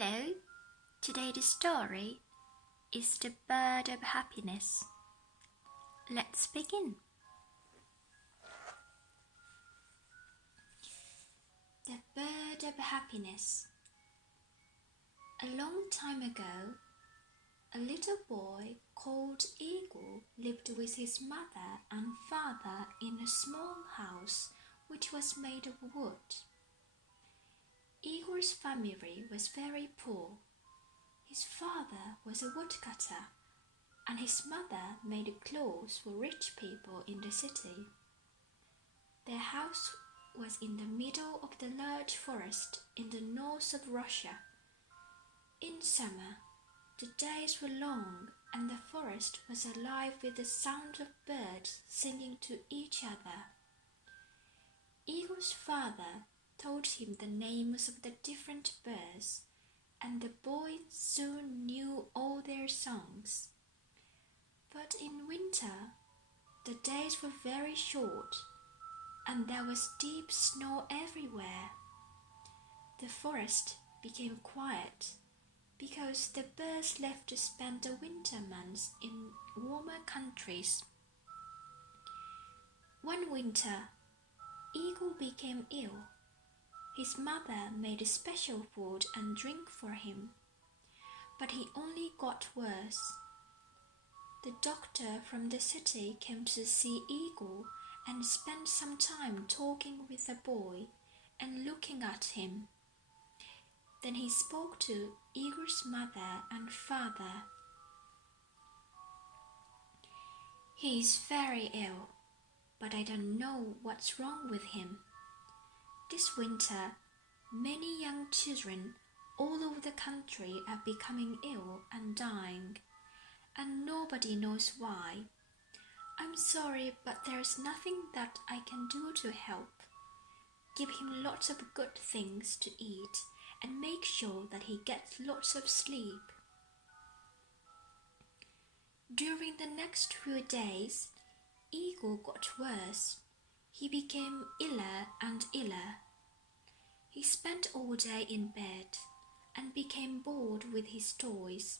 Hello, today's story is The Bird of Happiness. Let's begin. The Bird of Happiness. A long time ago, a little boy called Eagle lived with his mother and father in a small house which was made of wood. Eagle's family was very poor. His father was a woodcutter, and his mother made clothes for rich people in the city. Their house was in the middle of the large forest in the north of Russia. In summer, the days were long, and the forest was alive with the sound of birds singing to each other. Eagle's father told him the names of the different birds, and the boy soon knew all their songs. But in winter, the days were very short, and there was deep snow everywhere. The forest became quiet because the birds left to spend the winter months in warmer countries. One winter, Eagle became ill. His mother made special food and drink for him, but he only got worse. The doctor from the city came to see Eagle and spent some time talking with the boy and looking at him. Then he spoke to Eagle's mother and father. "He is very ill, but I don't know what's wrong with him. This winter, many young children all over the country are becoming ill and dying, and nobody knows why. I'm sorry, but there's nothing that I can do to help. Give him lots of good things to eat and make sure that he gets lots of sleep." During the next few days, Eagle got worse. He became iller and iller. He spent all day in bed and became bored with his toys.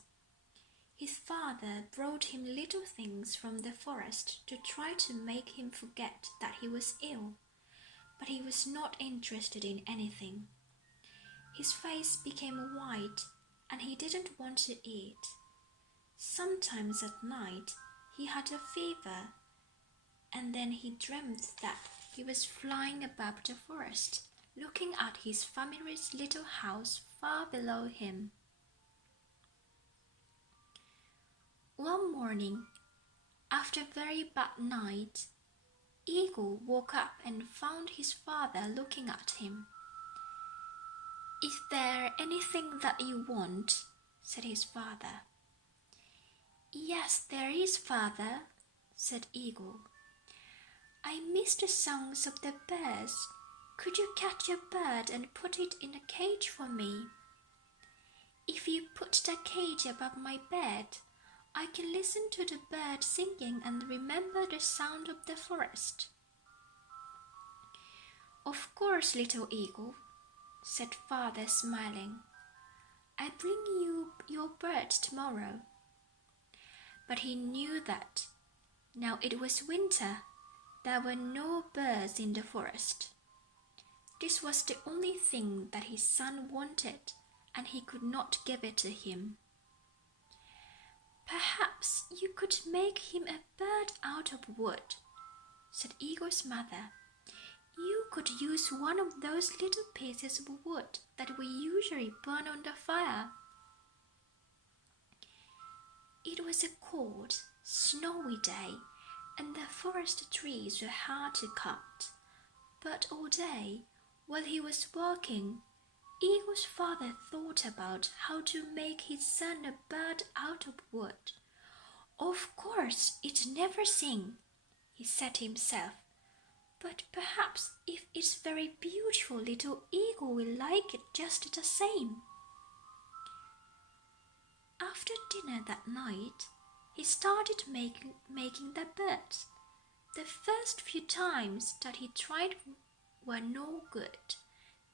His father brought him little things from the forest to try to make him forget that he was ill, but he was not interested in anything. His face became white and he didn't want to eat. Sometimes at night he had a fever, and then he dreamed that he was flying above the forest, looking at his family's little house far below him. One morning, after a very bad night, Eagle woke up and found his father looking at him. "Is there anything that you want?" said his father. "Yes, there is, father," said Eagle. "I miss the songs of the birds. Could you catch a bird and put it in a cage for me? If you put the cage above my bed, I can listen to the bird singing and remember the sound of the forest." "Of course, little Eagle," said father, smiling. "I bring you your bird tomorrow." But he knew that, now it was winter, there were no birds in the forest. This was the only thing that his son wanted, and he could not give it to him. "Perhaps you could make him a bird out of wood," said Eagle's mother. "You could use one of those little pieces of wood that we usually burn on the fire." It was a cold, snowy day, and the forest trees were hard to cut. But all day, while he was working, Eagle's father thought about how to make his son a bird out of wood. "Of course, it never sings," he said to himself. "But perhaps if it's very beautiful, little Eagle will like it just the same." After dinner that night, he started making the birds. The first few times that he tried were no good.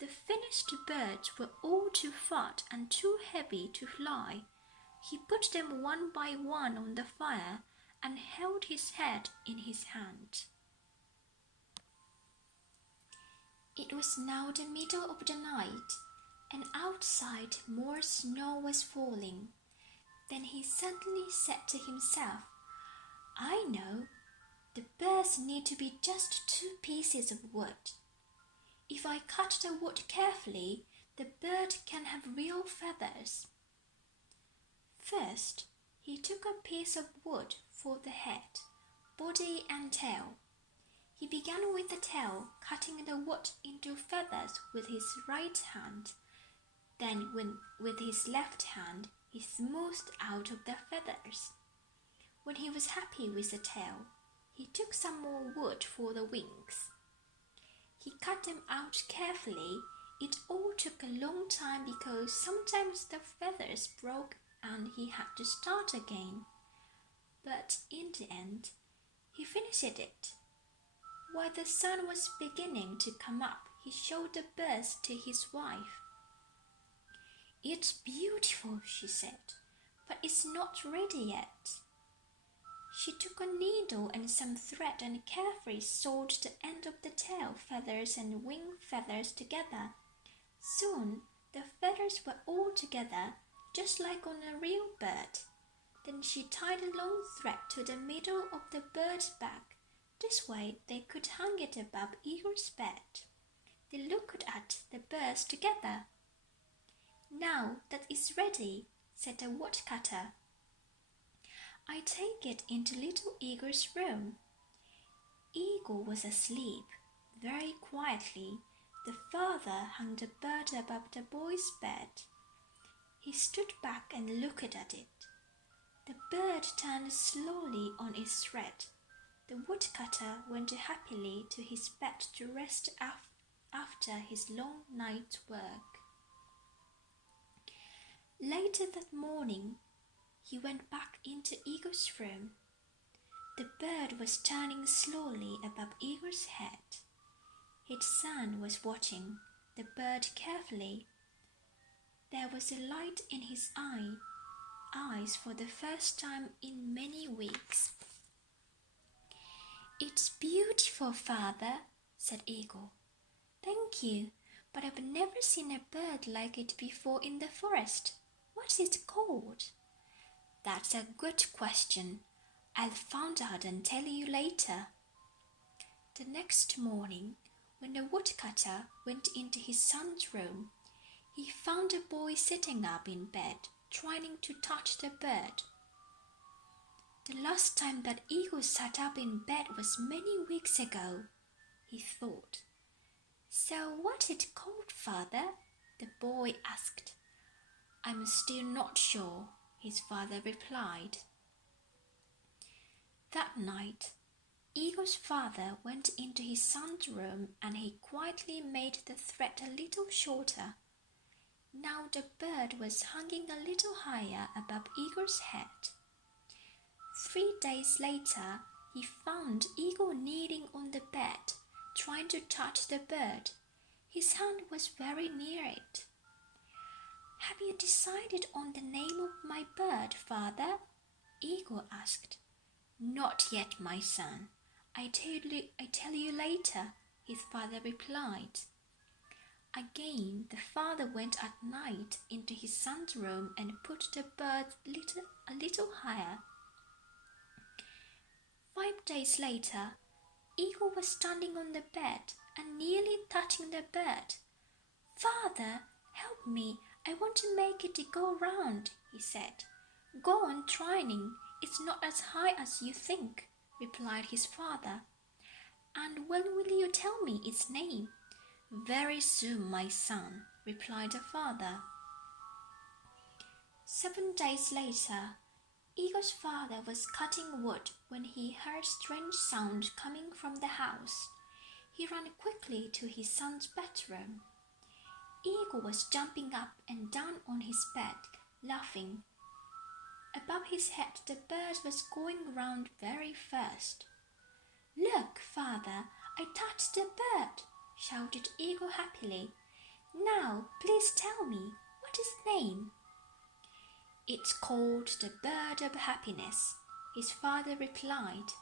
the finished birds were all too fat and too heavy to fly. He put them one by one on the fire and held his head in his hand. It was now the middle of the night, and outside more snow was falling. Then he suddenly said to himself, "I know, the birds need to be just 2 pieces of wood. If I cut the wood carefully, the bird can have real feathers." First, he took a piece of wood for the head, body and tail. He began with the tail, cutting the wood into feathers with his right hand. Then, with his left hand, he smoothed out of the feathers. When he was happy with the tail, he took some more wood for the wings. He cut them out carefully. It all took a long time because sometimes the feathers broke and he had to start again. But in the end, he finished it. While the sun was beginning to come up, he showed the birds to his wife. "It's beautiful," she said, "but it's not ready yet." She took a needle and some thread and carefully sewed the end of the tail feathers and wing feathers together. Soon the feathers were all together, just like on a real bird. Then she tied a long thread to the middle of the bird's back. This way they could hang it above Eagle's bed. They looked at the birds together. "Now that it's ready," said the woodcutter, "I take it into little Eagle's room." Eagle was asleep. Very quietly, the father hung the bird above the boy's bed. He stood back and looked at it. The bird turned slowly on its thread. The woodcutter went happily to his bed to rest after his long night's work. Later that morning, he went back into Eagle's room. The bird was turning slowly above Eagle's head. His son was watching the bird carefully. There was a light in his eyes for the first time in many weeks. "It's beautiful, father," said Eagle. "Thank you, but I've never seen a bird like it before in the forest. What's it called?" "That's a good question. I'll find out and tell you later." The next morning, when the woodcutter went into his son's room, he found the boy sitting up in bed, trying to touch the bird. "The last time that Eagle sat up in bed was many weeks ago," he thought. "So what's it called, father?" the boy asked. "I'm still not sure," his father replied. That night, Eagle's father went into his son's room and he quietly made the thread a little shorter. Now the bird was hanging a little higher above Eagle's head. 3 days later, he found Eagle kneeling on the bed, trying to touch the bird. His hand was very near it. "Have you decided on the name of my bird, father?" Eagle asked. "Not yet, my son. I tell you later," his father replied. Again, the father went at night into his son's room and put the bird a little higher. 5 days later, Eagle was standing on the bed and nearly touching the bird. "Father, help me. I want to make it go round," he said. "Go on trying. It's not as high as you think," replied his father. "And when will you tell me its name?" "Very soon, my son," replied the father. 7 days later, Eagle's father was cutting wood when he heard strange sound coming from the house. He ran quickly to his son's bedroom. Eagle was jumping up and down on his bed, laughing. Above his head the bird was going round very fast. "Look, father, I touched the bird," shouted Eagle happily. Now, please tell me, what is its name? It's called the Bird of Happiness, his father replied,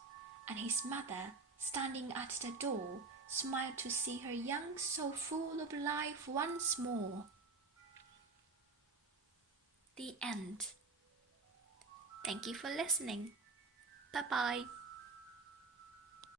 and his mother, standing at the door, smiled to see her young soul full of life once more. The end. Thank you for listening. Bye-bye.